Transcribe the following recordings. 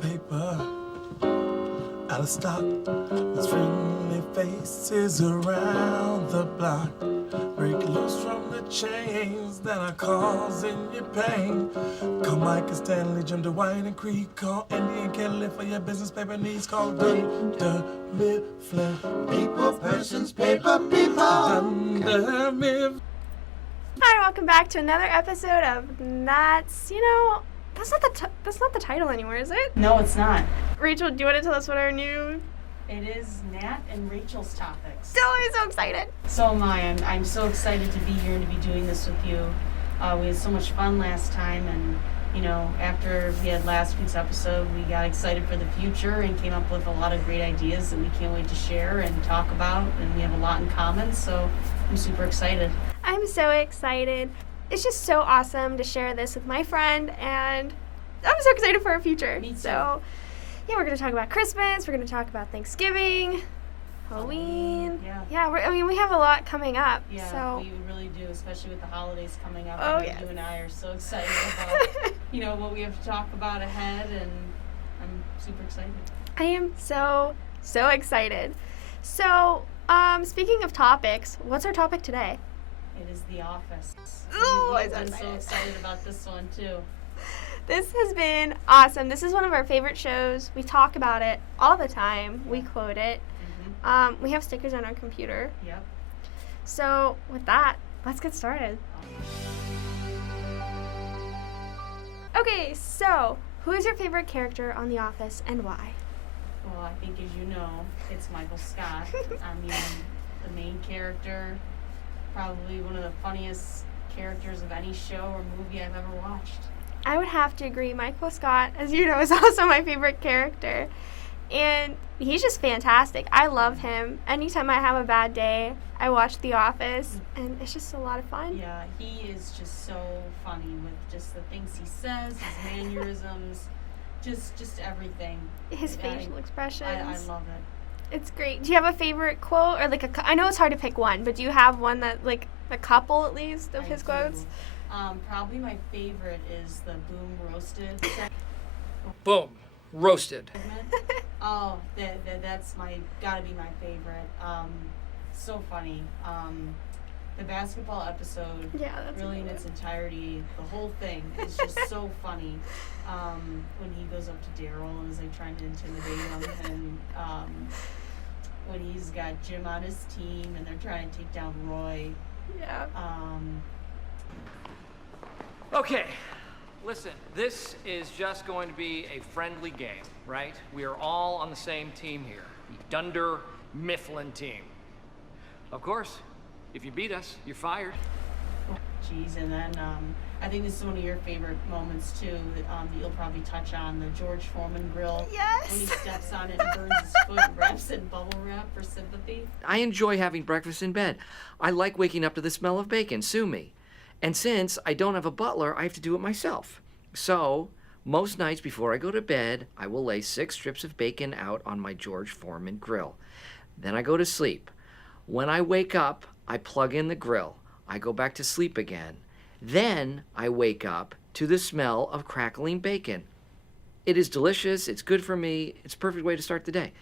paper out of stock. There's friendly faces around the block. Break loose from the chains that are causing you pain. Call Mike and Stanley, Jim DeWine and Creek. Call Andy and Kelly for your business paper needs. Call Dunder Mifflin. People, persons, paper, people. Dunder Mifflin. Hi, welcome back to another episode of Nat's. That's not the title anymore, is it? No, it's not. Rachel, do you want to tell us what our new... It is Nat and Rachel's topics. Oh, I'm so excited. So am I. I'm so excited to be here and to be doing this with you. We had so much fun last time, and after we had last week's episode, we got excited for the future and came up with a lot of great ideas that we can't wait to share and talk about, and we have a lot in common, so I'm super excited. I'm so excited. It's just so awesome to share this with my friend, and I'm so excited for our future. Me too. So, yeah, we're going to talk about Christmas, we're going to talk about Thanksgiving, Halloween. We have a lot coming up. Yeah, so. We really do, especially with the holidays coming up. Oh, I know yes. You and I are so excited about, what we have to talk about ahead, and I'm super excited. I am so excited. So, speaking of topics, what's our topic today? It is The Office. Oh, We've been so excited about this one, too. This has been awesome. This is one of our favorite shows. We talk about it all the time. We quote it. Mm-hmm. We have stickers on our computer. Yep. So, with that, let's get started. Okay, so, who is your favorite character on The Office and why? Well, I think, as you know, it's Michael Scott. The main character, probably one of the funniest characters of any show or movie I've ever watched. I would have to agree. Michael Scott, as you know, is also my favorite character. And he's just fantastic. I love him. Anytime I have a bad day, I watch The Office, and it's just a lot of fun. Yeah, he is just so funny with just the things he says, his mannerisms, just everything. His facial expressions. I love it. It's great. Do you have a favorite quote or I know it's hard to pick one, but do you have one that a couple at least of his quotes? Probably my favorite is the boom roasted. Boom, roasted. Oh, that's gotta be my favorite. So funny. The basketball episode, yeah, that's really in its entirety, the whole thing is just so funny. When he goes up to Daryl and is trying to intimidate him, and when he's got Jim on his team and they're trying to take down Roy. Yeah. Okay, listen, this is just going to be a friendly game, right? We are all on the same team here, the Dunder Mifflin team. Of course, if you beat us, you're fired. Jeez, and then I think this is one of your favorite moments too, that you'll probably touch on, the George Foreman grill. Yes! When he steps on it and burns his foot and wraps it in bubble wrap for sympathy. I enjoy having breakfast in bed. I like waking up to the smell of bacon. Sue me. And since I don't have a butler, I have to do it myself. So, most nights before I go to bed, I will lay 6 strips of bacon out on my George Foreman grill. Then I go to sleep. When I wake up, I plug in the grill. I go back to sleep again. Then I wake up to the smell of crackling bacon. It is delicious. It's good for me. It's a perfect way to start the day.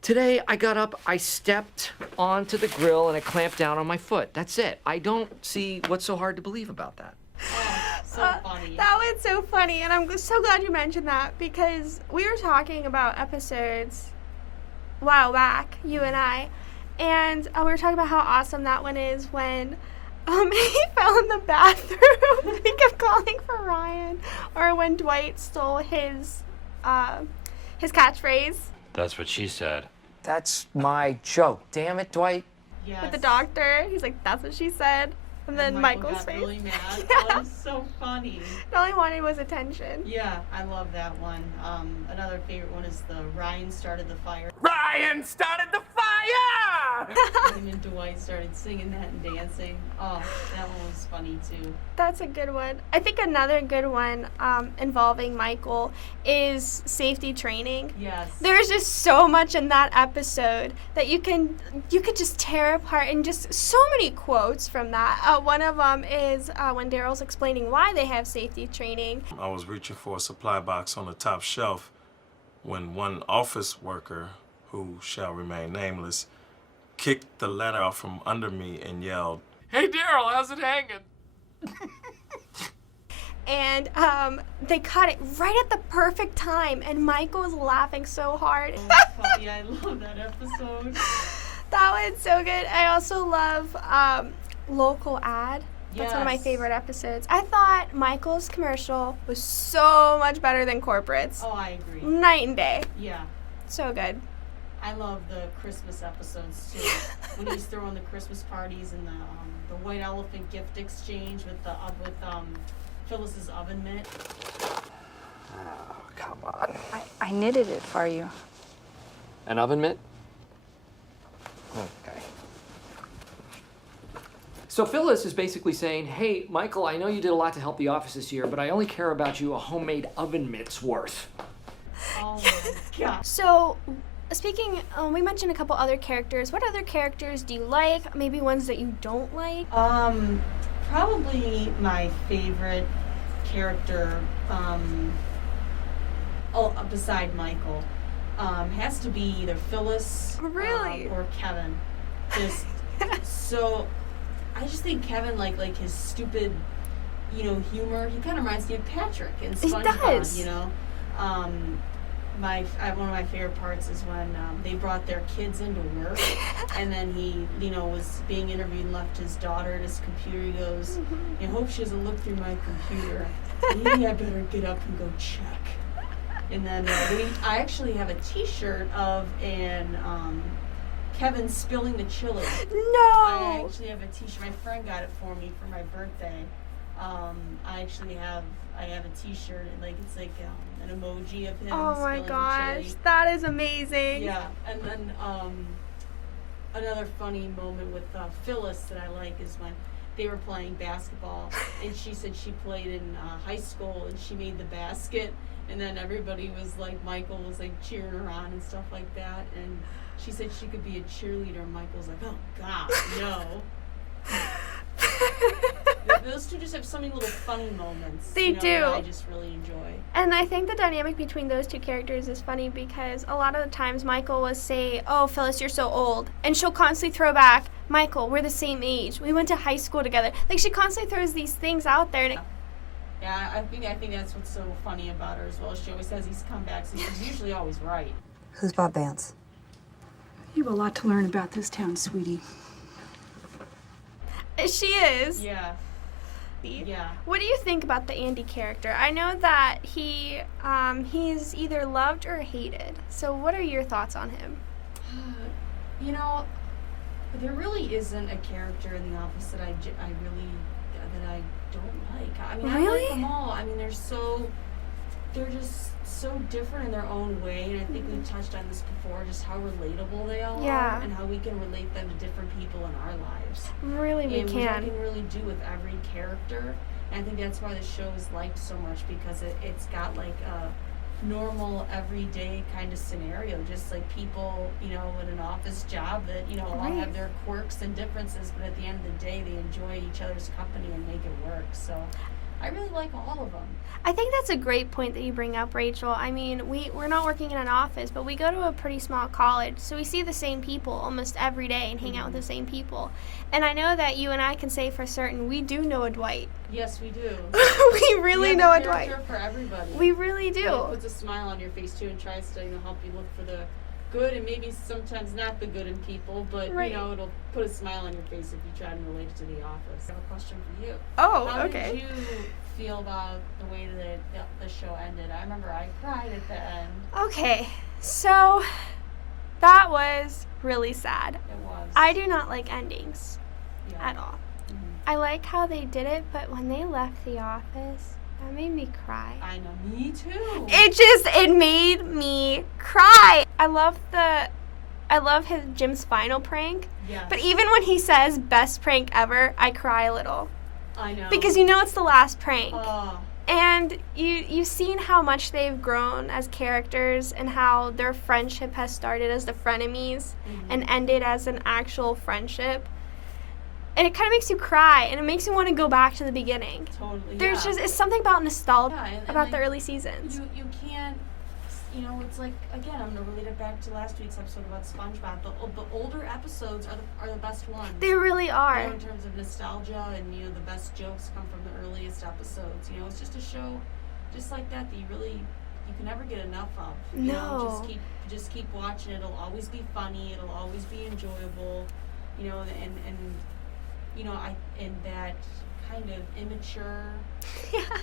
Today, I got up, I stepped onto the grill, and it clamped down on my foot. That's it. I don't see what's so hard to believe about that. Oh, so funny. That was so funny, and I'm so glad you mentioned that, because we were talking about episodes a while back, you and I, and we were talking about how awesome that one is when he fell in the bathroom. He kept calling for Ryan, or when Dwight stole his catchphrase. That's what she said. That's my joke. Damn it, Dwight. Yes. With the doctor. He's like, that's what she said. And then Michael Michael's got face. really mad. Yeah. Oh, it was so funny. All he wanted was attention. Yeah, I love that one. Another favorite one is the Ryan started the fire. Ryan started the fire! Yeah! Him and Dwight started singing that and dancing. Oh, that one was funny too. That's a good one. I think another good one involving Michael is safety training. Yes. There's just so much in that episode that you could just tear apart, and just so many quotes from that. One of them is when Daryl's explaining why they have safety training. I was reaching for a supply box on the top shelf when one office worker, who shall remain nameless, kicked the ladder out from under me and yelled, Hey, Daryl, how's it hanging? And they cut it right at the perfect time, and Michael was laughing so hard. Yeah, I love that episode. That one's so good. I also love Local Ad. That's one of my Yes. favorite episodes. I thought Michael's commercial was so much better than corporate's. Oh, I agree. Night and day. Yeah. So good. I love the Christmas episodes too. When he's throwing the Christmas parties and the white elephant gift exchange with Phyllis's oven mitt. Oh, come on. I knitted it for you. An oven mitt? Okay. So Phyllis is basically saying, hey, Michael, I know you did a lot to help the office this year, but I only care about you a homemade oven mitt's worth. Oh my gosh. So, speaking, we mentioned a couple other characters. What other characters do you like? Maybe ones that you don't like? Probably my favorite character, beside Michael, has to be either Phyllis Really? or Kevin. Just so, I just think Kevin, like his stupid, humor. He kind of reminds me of Patrick in He SpongeBob. does. One of my favorite parts is when they brought their kids into work, and then he, was being interviewed and left his daughter at his computer. He goes, I hope she doesn't look through my computer. Maybe I better get up and go check. And then I actually have a T-shirt of Kevin spilling the chili. I No! actually have a T-shirt. My friend got it for me for my birthday. I have a T-shirt, and it's like an emoji of him. Oh my spilling the gosh, chili. that is amazing. Yeah, and then another funny moment with Phyllis that I like is when they were playing basketball, and she said she played in high school and she made the basket, and then everybody was like, Michael was like cheering her on and stuff like that, and she said she could be a cheerleader, and Michael's like, oh God, no. Those two just have so many little funny moments. They do. That I just really enjoy. And I think the dynamic between those two characters is funny because a lot of the times Michael will say, oh, Phyllis, you're so old. And she'll constantly throw back, Michael, we're the same age. We went to high school together. Like, she constantly throws these things out there. And Yeah, I think that's what's so funny about her as well. She always has these comebacks, and she's usually always right. Who's Bob Vance? You have a lot to learn about this town, sweetie. she is. Yeah. Yeah. What do you think about the Andy character? I know that he's either loved or hated. So what are your thoughts on him? There really isn't a character in The Office that I don't like. I mean, I Really? like them all. I mean, they're just so different in their own way, and I think we've touched on this before, just how relatable they all Yeah. are, and how we can relate them to different people in our lives. Really, we And which I can. can really do with every character. And I think that's why the show is liked so much, because it's got like a normal, everyday kind of scenario, just like people, in an office job that, all Right. have their quirks and differences, but at the end of the day, they enjoy each other's company and make it work. So I really like all of them. I think that's a great point that you bring up, Rachel. I mean, we're not working in an office, but we go to a pretty small college, so we see the same people almost every day and hang out with the same people. And I know that you and I can say for certain we do know a Dwight. Yes, we do. We really We know have a Dwight. character for everybody. We really And it do. puts a smile on your face too, and tries to help you look for the good, and maybe sometimes not the good in people, but Right. it'll put a smile on your face if you try and relate it to The Office. I have a question for you. Oh, How okay. did you feel about the way that the show ended? I remember I cried at the end. Okay, so that was really sad. It was. I do not like endings yeah. at all. Mhm. I like how they did it, but when they left the office, that made me cry. I know. Me too. It made me cry. I love the I love his Jim's final prank. Yes. But even when he says best prank ever, I cry a little. I know. Because you know it's the last prank. Oh, And you've seen how much they've grown as characters and how their friendship has started as the frenemies and ended as an actual friendship. And it kind of makes you cry, and it makes you want to go back to the beginning. totally. There's yeah. just, it's something about nostalgia, Yeah, and about like, the early seasons. You can't, it's like, again, I'm going to relate it back to last week's episode about SpongeBob. The older episodes are the best ones. They really are. In terms of nostalgia and, the best jokes come from the earliest episodes. It's just a show just like that you can never get enough of. No. Just keep watching. It'll always be funny. It'll always be enjoyable. And that kind of immature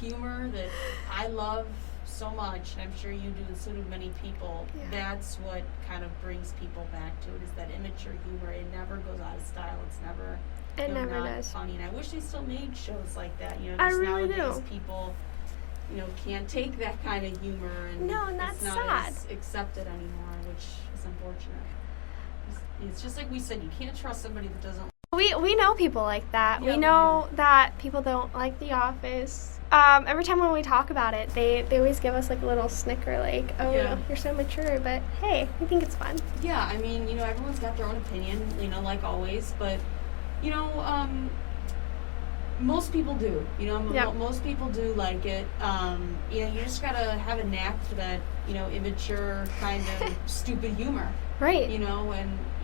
humor that I love so much, I'm sure you do, and so do many people. Yeah. That's what kind of brings people back to it, is that immature humor. It never goes out of style. It's never Never not does. funny. And I wish they still made shows like that. I Just really nowadays do. people can't take that kind of humor, and No, and that's it's not sad. as accepted anymore, which is unfortunate. It's just like we said, you can't trust somebody that doesn't. We know people like that. Yeah, we we know that people don't like The Office. Every time when we talk about it, they always give us like a little snicker, like, oh, Yeah. you're so mature, but hey, we think it's fun. Yeah, I mean, everyone's got their own opinion, like always, but, most people do. Yep. Most people do like it. You just gotta have a knack for that, immature kind of stupid humor. Right. And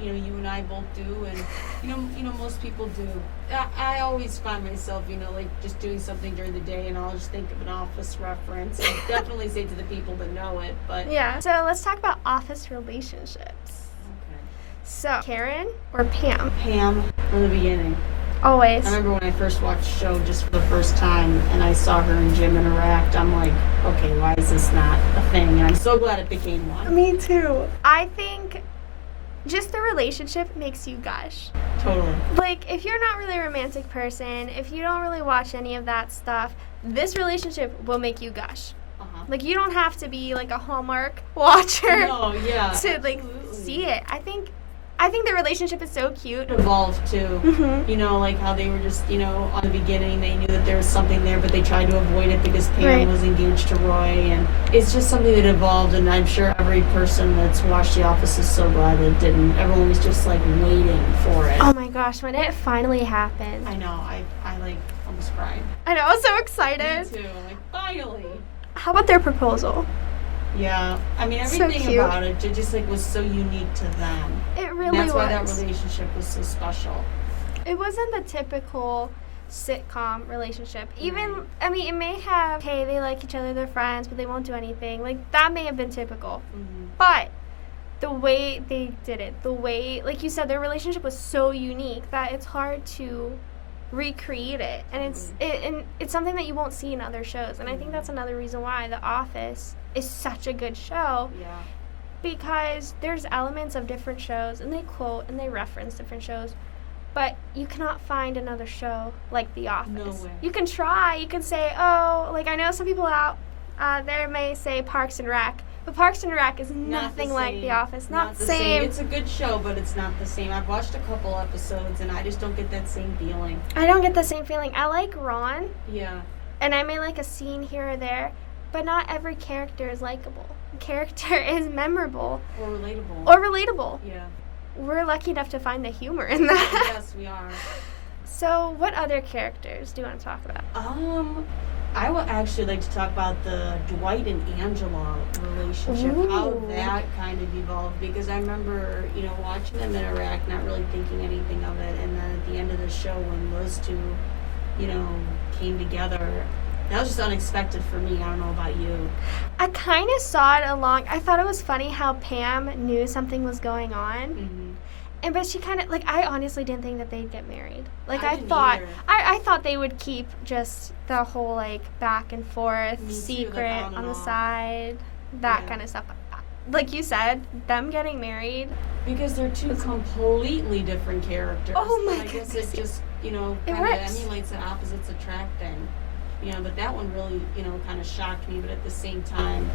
you and I both do, and most people do. I always find myself, like just doing something during the day, and I'll just think of an Office reference, and definitely say to the people that know it. But Yeah. So let's talk about Office relationships. okay. So Karen or Pam? Pam from the beginning. Always. I remember when I first watched the show just for the first time, and I saw her and Jim interact. I'm like, okay, why is this not a thing? And I'm so glad it became one. Me too. I think just the relationship makes you gush. Totally. Like, if you're not really a romantic person, if you don't really watch any of that stuff, this relationship will make you gush. Uh-huh. Like, you don't have to be like a Hallmark watcher No, yeah. to like absolutely. see it. I think the relationship is so cute. It evolved too. Mhm. Like how they were just, on the beginning they knew that there was something there, but they tried to avoid it because Pam Right. was engaged to Roy, and it's just something that evolved, and I'm sure every person that's watched The Office is so glad that it didn't. Everyone was just like waiting for it. Oh my gosh, when it finally happened. I know, I like almost cried. I know, I was so Me excited. too. Like, finally. How about their proposal? Yeah, I mean So everything cute. about it just like was so unique to them. It And really that's was. why that relationship was so special. It wasn't the typical sitcom relationship. Even, Right. I mean, it may have, hey, they like each other, they're friends, but they won't do anything. Like, that may have been typical. But the way they did it, the way, like you said, their relationship was so unique that it's hard to recreate it. And it's something that you won't see in other shows. And I think that's another reason why The Office is such a good show, Yeah. because there's elements of different shows, and they quote and they reference different shows, but you cannot find another show like The Office. No way. You can try, you can say, oh, like I know some people out there may say Parks and Rec, but Parks and Rec is nothing like The same. Office. Not the same. It's a good show, but it's not the same. I've watched a couple episodes, and I just don't get that same feeling. I don't get the same feeling. I like Ron, Yeah. and I may like a scene here or there, but not every character is likable. Character is memorable Or relatable. or relatable. Yeah. We're lucky enough to find the humor in that. Yes, we are. So, what other characters do you want to talk about? I would actually like to talk about the Dwight and Angela relationship, how Ooh. that kind of evolved, because I remember, watching them interact, not really thinking anything of it, and then at the end of the show when those two, came together, that was just unexpected for me. I don't know about you. I kind of saw it along. I thought it was funny how Pam knew something was going on, Mm-hmm. but she kind of I honestly didn't think that they'd get married. Like I I didn't thought, either. I thought they would keep just the whole back and forth, Me too, secret on and on the off. side, that Yeah. kind of stuff. Like you said, them getting married. Because they're two completely different characters. Oh my I guess goodness. it just, It kind of works. emulates the opposites attract thing. But that one really, kind of shocked me. But at the same time,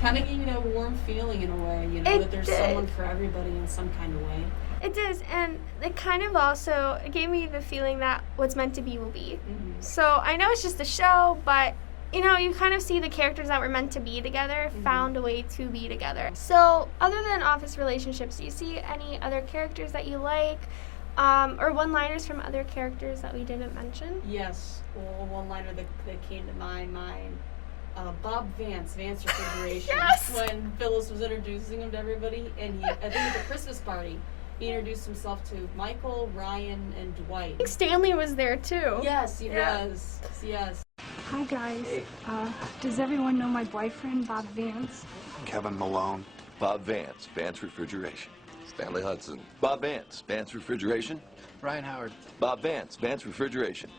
kind of gave you that warm feeling in a way, you know, It that there's did. someone for everybody in some kind of way. It does, and it kind of also it gave me the feeling that what's meant to be will be. Mm-hmm. So I know it's just a show, but you know, you kind of see the characters that were meant to be together found a way to be together. So other than office relationships, do you see any other characters that you like, or one-liners from other characters that we didn't mention? Yes, well, one liner that came to my mind. Bob Vance Refrigeration. Yes! When Phyllis was introducing him to everybody, and I think at the Christmas party, he introduced himself to Michael, Ryan, and Dwight. I think Stanley was there too. Yes, he Yeah. was. Yes. Hi, guys. Does everyone know my boyfriend, Bob Vance? Kevin Malone. Bob Vance, Vance Refrigeration. Stanley Hudson. Bob Vance, Vance Refrigeration. Ryan Howard. Bob Vance, Vance Refrigeration.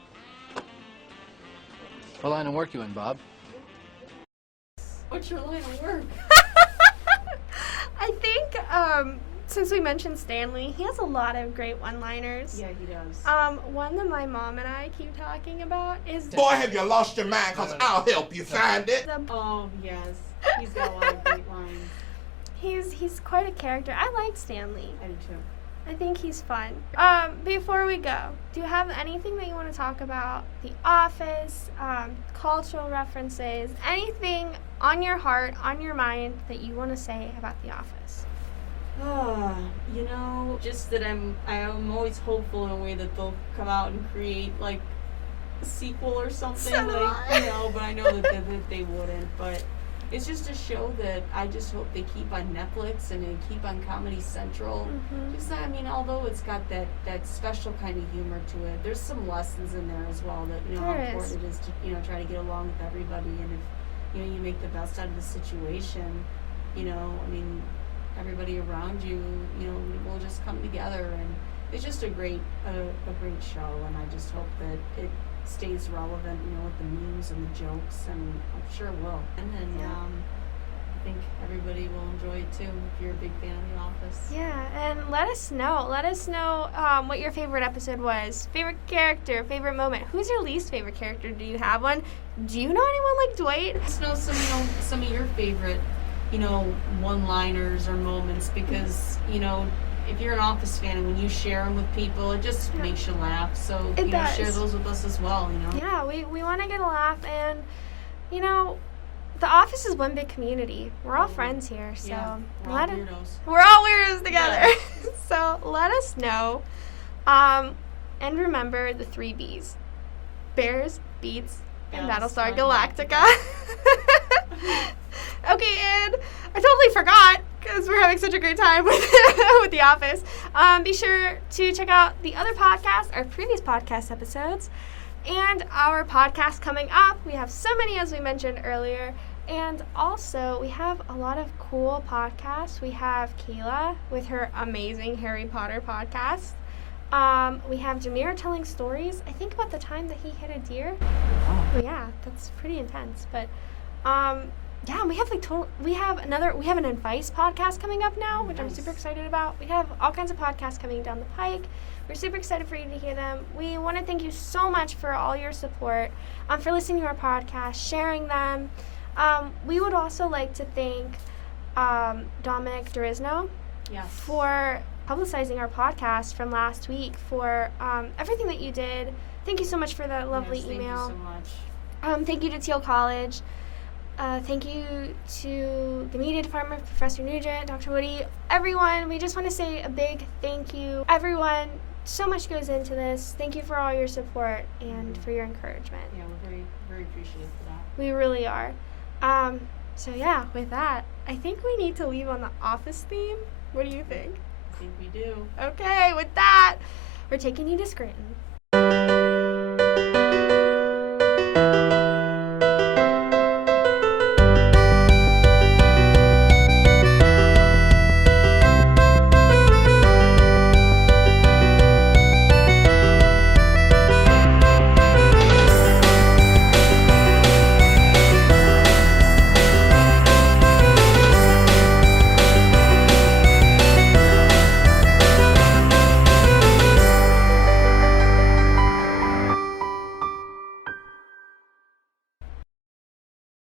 What line of work you in, Bob? What's your line of work? I think since we mentioned Stanley, he has a lot of great one-liners. Yeah, he does. One that my mom and I keep talking about is Boy, have you lost your mind? Cause I'll help you find it. Oh, yes. He's got a lot of great lines. He's quite a character. I like Stanley. I do too. I think he's fun. Before we go, do you have anything that you want to talk about? The Office, cultural references, anything on your heart, on your mind that you want to say about The Office? You know, just that I'm always hopeful in a way that they'll come out and create like a sequel or something. So do I. You know, but I know that they wouldn't. But it's just a show that I just hope they keep on Netflix and they keep on Comedy Central. Just, I mean, although it's got that special kind of humor to it, there's some lessons in there as well that, you know, how There is. important it is to, you know, try to get along with everybody. And if, you know, you make the best out of the situation, you know, I mean, everybody around you, you know, will just come together. And it's just a great show. And I just hope that it stays relevant, you know, with the memes and the jokes, and I'm sure it will. And I think everybody will enjoy it too if you're a big fan of The Office. Yeah, and let us know. Let us know what your favorite episode was. Favorite character, favorite moment. Who's your least favorite character? Do you have one? Do you know anyone like Dwight? Let us know some of your favorite, you know, one-liners or moments, because, you know, if you're an Office fan and when you share them with people, it just makes you laugh. So, It you know, does. share those with us as well, you know. Yeah, we want to get a laugh, and, you know, The Office is one big community. We're all friends here, so Yeah, we're all let weirdos. we're all weirdos together. Yeah. So let us know. And remember the 3 B's. Bears, Beats, and Battlestar Galactica. Okay, and I totally forgot because we're having such a great time with, with The Office. Be sure to check out the other podcasts, our previous podcast episodes, and our podcast coming up. We have so many, as we mentioned earlier. And also, we have a lot of cool podcasts. We have Kayla with her amazing Harry Potter podcast. We have Jameer telling stories, I think about the time that he hit a deer. Oh yeah, that's pretty intense. But yeah, we have we have an advice podcast coming up now, which I'm super excited about. We have all kinds of podcasts coming down the pike. We're super excited for you to hear them. We want to thank you so much for all your support, for listening to our podcast, sharing them. We would also like to thank Dominic Durisno for publicizing our podcast from last week, for everything that you did. Thank you so much for that lovely email. Thank you so much. Thank you to Teal College. Thank you to the media department, Professor Nugent, Dr. Woody, everyone. We just want to say a big thank you. Everyone, so much goes into this. Thank you for all your support and for your encouragement. Yeah, we're very, very appreciative for that. We really are. So yeah, with that, I think we need to leave on the Office theme. What do you think? I think we do. Okay, with that, we're taking you to Scranton.